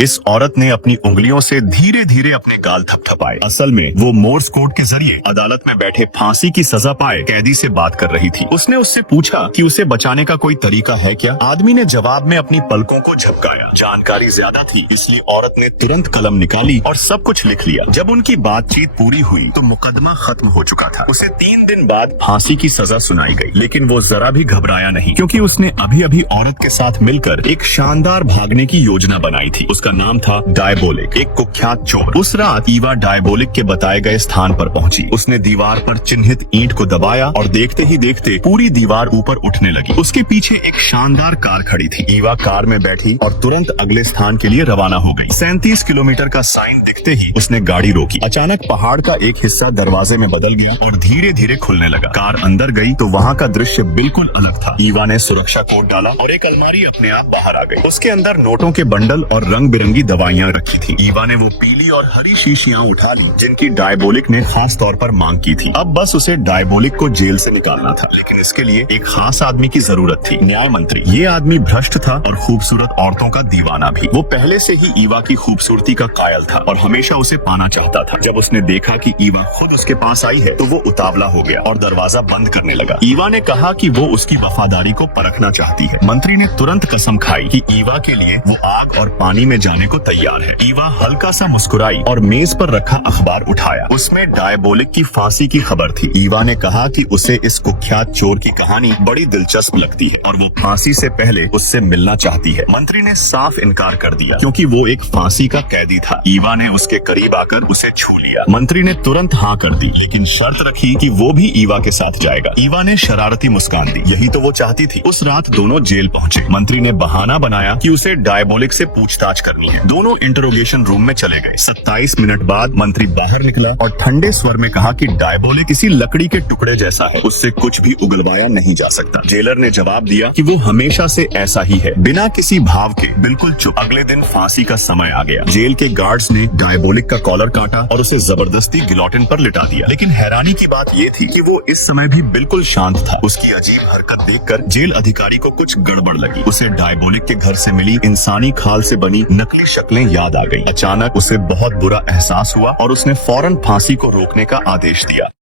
इस औरत ने अपनी उंगलियों से धीरे धीरे अपने गाल थपथपाए। असल में वो मोर्स कोड के जरिए अदालत में बैठे फांसी की सजा पाए कैदी से बात कर रही थी। उसने उससे पूछा कि उसे बचाने का कोई तरीका है क्या। आदमी ने जवाब में अपनी पलकों को झपकाया। जानकारी ज्यादा थी इसलिए औरत ने तुरंत कलम निकाली और सब कुछ लिख लिया। जब उनकी बातचीत पूरी हुई तो मुकदमा खत्म हो चुका था। उसे 3 दिन बाद फांसी की सजा सुनाई गई, लेकिन वो जरा भी घबराया नहीं क्योंकि उसने अभी अभी औरत के साथ मिलकर एक शानदार भागने की योजना बनाई थी। उसका नाम था डायबोलिक, एक कुख्यात चोर। उस रात ईवा डायबोलिक के बताए गए स्थान पर पहुंची। उसने दीवार पर चिन्हित ईंट को दबाया और देखते ही देखते पूरी दीवार ऊपर उठने लगी। उसके पीछे एक शानदार कार खड़ी थी। ईवा कार में बैठी और तुरंत अगले स्थान के लिए रवाना हो गई। 37 किलोमीटर का साइन दिखते ही उसने गाड़ी रोकी। अचानक पहाड़ का एक हिस्सा दरवाजे में बदल गया और धीरे धीरे खुलने लगा। कार अंदर गई तो वहाँ का दृश्य बिल्कुल अलग था। ईवा ने सुरक्षा कोड डाला और एक अलमारी अपने आप बाहर आ गई। उसके अंदर नोटों के बंडल और रंग बिरंगी दवाइयाँ रखी थी। ईवा ने वो पीली और हरी शीशियाँ उठा ली जिनकी डायबोलिक ने खास तौर पर मांग की थी। अब बस उसे डायबोलिक को जेल से निकालना था, लेकिन इसके लिए एक खास आदमी की जरूरत थी, न्याय मंत्री। ये आदमी भ्रष्ट था और खूबसूरत औरतों का दीवाना भी। वो पहले से ही ईवा की खूबसूरती का कायल था और हमेशा उसे पाना चाहता था। जब उसने देखा कि ईवा खुद उसके पास आई है तो वो उतावला हो गया और दरवाजा बंद करने लगा। ईवा ने कहा कि वो उसकी वफादारी को परखना चाहती है। मंत्री ने तुरंत कसम खाई कि ईवा के लिए वो आग और पानी में जाने को तैयार है। ईवा हल्का सा मुस्कुराई और मेज पर रखा अखबार उठाया। उसमें डायबोलिक की फांसी की खबर थी। ईवा ने कहा कि उसे इस कुख्यात चोर की कहानी बड़ी दिलचस्प लगती है और वो फांसी से पहले उससे मिलना चाहती है। मंत्री ने साफ इनकार कर दिया क्योंकि वो एक फांसी का कैदी था। ईवा ने उसके करीब आकर उसे छू लिया। मंत्री ने तुरंत हाँ कर दी, लेकिन शर्त रखी कि वो भी ईवा के साथ जाएगा। ईवा ने शरारती मुस्कान दी। यही तो वो चाहती थी। उस रात दोनों जेल पहुँचे। मंत्री ने बहाना बनाया कि उसे डायबोलिक से पूछताछ करनी है। दोनों इंटरोगेशन रूम में चले गए। 27 मिनट बाद मंत्री बाहर निकला और ठंडे स्वर में कहा कि डायबोलिक किसी लकड़ी के टुकड़े जैसा है, उससे कुछ भी उगलवाया नहीं जा सकता। जेलर ने जवाब दिया कि वो हमेशा से ऐसा ही है, बिना किसी भाव के, बिल्कुल चुप। अगले दिन फांसी का समय आ गया। जेल के गार्ड्स ने डायबोलिक का कॉलर काटा और उसे जबरदस्ती गिलोटिन पर लिटा दिया। लेकिन हैरानी की बात ये थी कि वो इस समय भी बिल्कुल शांत था। उसकी अजीब हरकत देखकर जेल अधिकारी को कुछ गड़बड़ लगी। उसे डायबोलिक के घर से मिली इंसानी खाल से बनी नकली शक्लें याद आ गई। अचानक उसे बहुत बुरा एहसास हुआ और उसने फौरन फांसी को रोकने का आदेश दिया।